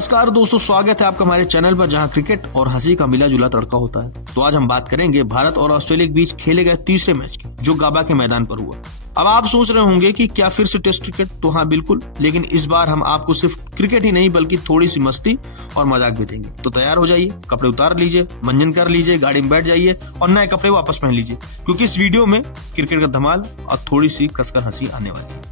नमस्कार दोस्तों, स्वागत है आपका हमारे चैनल पर जहां क्रिकेट और हंसी का मिला जुला तड़का होता है। तो आज हम बात करेंगे भारत और ऑस्ट्रेलिया के बीच खेले गए तीसरे मैच की, जो गाबा के मैदान पर हुआ। अब आप सोच रहे होंगे कि क्या फिर से टेस्ट क्रिकेट? तो हाँ बिल्कुल, लेकिन इस बार हम आपको सिर्फ क्रिकेट ही नहीं बल्कि थोड़ी सी मस्ती और मजाक भी देंगे। तो तैयार हो जाइए, कपड़े उतार लीजिए, मंजन कर लीजिए, गाड़ी में बैठ जाइए और नए कपड़े वापस पहन लीजिए, क्योंकि इस वीडियो में क्रिकेट का धमाल और थोड़ी सी कसकर हंसी आने वाली है।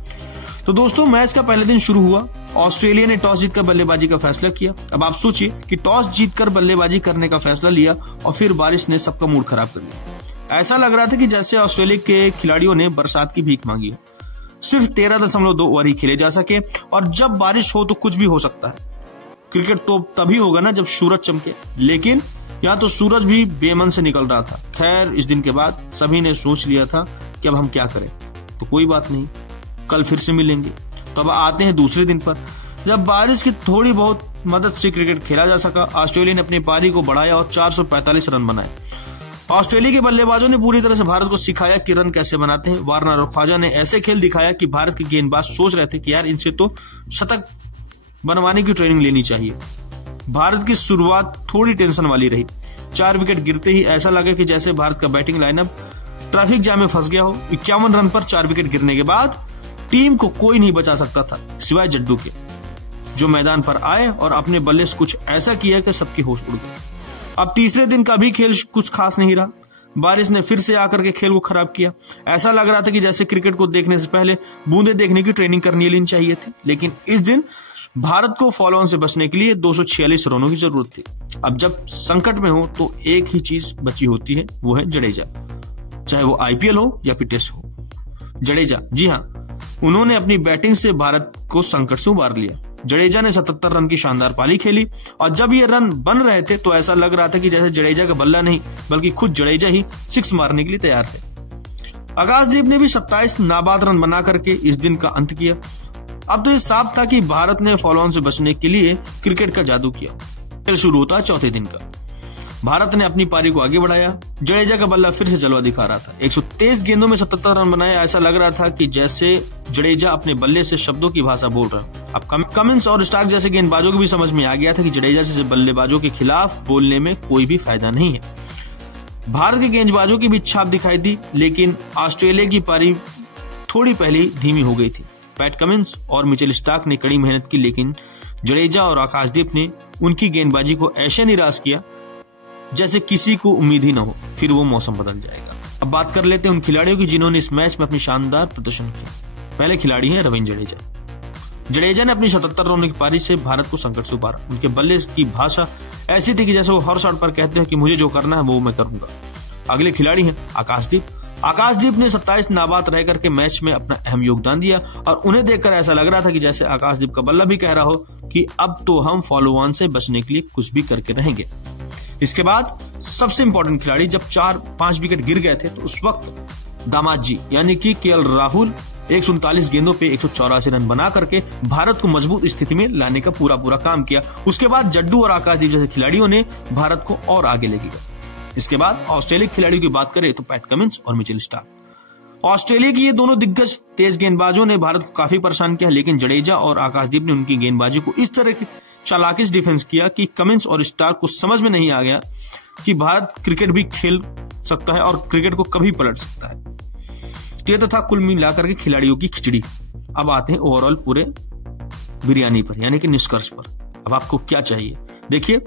तो दोस्तों, मैच का पहले दिन शुरू हुआ। ऑस्ट्रेलिया ने टॉस जीतकर बल्लेबाजी का फैसला किया। अब आप सोचिए कि टॉस जीतकर बल्लेबाजी करने का फैसला लिया और फिर बारिश ने सबका मूड खराब कर दिया। ऐसा लग रहा था कि जैसे ऑस्ट्रेलिया के खिलाड़ियों ने बरसात की भीख मांगी है। सिर्फ 13.2 ओवर ही खेले जा सके, और जब बारिश हो तो कुछ भी हो सकता है। क्रिकेट तो तभी होगा ना जब सूरज चमके, लेकिन यहाँ तो सूरज भी बेमन से निकल रहा था। खैर, इस दिन के बाद सभी ने सोच लिया था कि अब हम क्या करें। तो कोई बात नहीं, कल फिर से मिलेंगे। तो अब आते हैं दूसरे दिन पर, जब बारिश की थोड़ी बहुत मदद से क्रिकेट खेला जा सका। ऑस्ट्रेलिया ने अपनी पारी को बढ़ाया और 445 रन बनाए। ऑस्ट्रेलिया के बल्लेबाजों ने पूरी तरह से भारत को सिखाया कि रन कैसे बनाते हैं। वार्नर और ख्वाजा ने ऐसे खेल दिखाया कि भारत के गेंदबाज सोच रहे थे कि यार, इनसे तो शतक बनवाने की ट्रेनिंग लेनी चाहिए। भारत की शुरुआत थोड़ी टेंशन वाली रही। 4 विकेट गिरते ही ऐसा लगा कि जैसे भारत का बैटिंग लाइनअप ट्रैफिक जाम में फंस गया हो। 51 रन पर 4 विकेट गिरने के बाद टीम को कोई नहीं बचा सकता था सिवाय जड्डू के, जो मैदान पर आए और अपने बल्ले से कुछ ऐसा किया कि सबकी होश उड़ गई। अब तीसरे दिन का भी खेल कुछ खास नहीं रहा। बारिश ने फिर से आकर के खेल को खराब किया। ऐसा लग रहा था कि जैसे क्रिकेट को देखने से पहले बूंदे देखने की ट्रेनिंग करनी लेनी चाहिए थी। लेकिन इस दिन भारत को फॉलो ऑन से बचने के लिए 246 रनों की जरूरत थी। अब जब संकट में हो तो एक ही चीज बची होती है, वो है जडेजा। चाहे वो आईपीएल हो या फिर टेस्ट हो, जडेजा, जी हाँ, उन्होंने अपनी बैटिंग से भारत को संकट से उबार लिया। जडेजा ने 77 रन की शानदार पारी खेली, और जब ये रन बन रहे थे तो ऐसा लग रहा था कि जैसे जडेजा का बल्ला नहीं बल्कि खुद जडेजा ही 6 मारने के लिए तैयार थे। आकाशदीप ने भी 27 नाबाद रन बना करके इस दिन का अंत किया। अब तो ये साफ था कि भारत ने फॉलो ऑन से बचने के लिए क्रिकेट का जादू किया। खेल शुरू होता चौथे दिन का। भारत ने अपनी पारी को आगे बढ़ाया। जडेजा का बल्ला फिर से जलवा दिखा रहा था। 123 गेंदों में 77 रन बनाए। ऐसा लग रहा था कि जैसे जडेजा अपने बल्ले से शब्दों की भाषा बोल रहा है। अब कमिंस और स्टार्क जैसे गेंदबाजों को भी समझ में आ गया था कि जडेजा जैसे बल्लेबाजों के खिलाफ बोलने में कोई भी फायदा नहीं है। भारत के गेंदबाजों की भी छाप दिखाई दी, लेकिन ऑस्ट्रेलिया की पारी थोड़ी पहले धीमी हो गई थी। पैट कमिंस और मिचेल स्टार्क ने कड़ी मेहनत की, लेकिन जडेजा और आकाशदीप ने उनकी गेंदबाजी को ऐसे निराश किया जैसे किसी को उम्मीद ही न हो फिर वो मौसम बदल जाएगा। अब बात कर लेते हैं उन खिलाड़ियों की जिन्होंने इस मैच में अपनी शानदार प्रदर्शन किया। पहले खिलाड़ी हैं रविंद्र जडेजा। जडेजा ने अपनी 77 रनों की पारी से भारत को संकट से उबारा। उनके बल्ले की भाषा ऐसी थी कि जैसे वो हर शॉट पर कहते हैं कि मुझे जो करना है वो मैं करूंगा। अगले खिलाड़ी हैं आकाशदीप। आकाशदीप ने 27 नाबाद रह करके मैच में अपना अहम योगदान दिया, और उन्हें देखकर ऐसा लग रहा था कि जैसे आकाशदीप का बल्ला भी कह रहा हो कि अब तो हम फॉलो ऑन से बचने के लिए कुछ भी करके रहेंगे। इसके बाद सबसे इंपॉर्टेंट खिलाड़ी, जब 4-5 विकेट गिर गए थे तो उस वक्त दामाद जी यानी कि केएल राहुल 139 गेंदों पे 184 रन बना करके भारत को मजबूत स्थिति में लाने का पूरा काम किया। उसके बाद जड्डू और आकाशदीप जैसे खिलाड़ियों ने भारत को और आगे ले गया। इसके बाद ऑस्ट्रेलिया खिलाड़ियों की बात करें तो पैट कमिंस और मिचेल स्टार्क। ऑस्ट्रेलिया की ये दोनों दिग्गज तेज गेंदबाजों ने भारत को काफी परेशान किया, लेकिन जडेजा और आकाशदीप ने उनकी गेंदबाजी को इस तरह की चालाकी से डिफेंस किया कि कमिंस और स्टार्क को समझ में नहीं आ गया कि भारत क्रिकेट भी खेल सकता है और क्रिकेट को कभी पलट सकता है। तो था कुल मिलाकर के खिलाड़ियों की खिचड़ी। अब आते हैं ओवरऑल पूरे बिरयानी पर, यानी कि निष्कर्ष पर। अब आपको क्या चाहिए देखिए।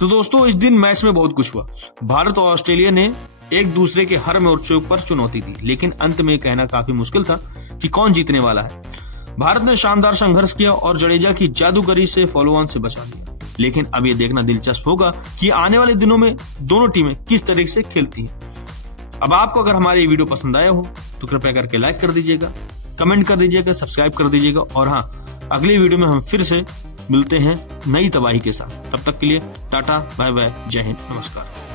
तो दोस्तों, इस दिन मैच में बहुत कुछ हुआ। भारत और ऑस्ट्रेलिया ने एक दूसरे के हर मोर्चों पर चुनौती दी, लेकिन अंत में कहना काफी मुश्किल था कि कौन जीतने वाला है। भारत ने शानदार संघर्ष किया और जडेजा की जादूगरी से फॉलो ऑन से बचा लिया। लेकिन अब ये देखना दिलचस्प होगा कि आने वाले दिनों में दोनों टीमें किस तरीके से खेलती हैं। अब आपको अगर हमारे ये वीडियो पसंद आया हो तो कृपया करके लाइक कर दीजिएगा, कमेंट कर दीजिएगा, सब्सक्राइब कर दीजिएगा, और हाँ, अगली वीडियो में हम फिर से मिलते हैं नई तबाही के साथ। तब तक के लिए टाटा, बाय बाय, जय हिंद, नमस्कार।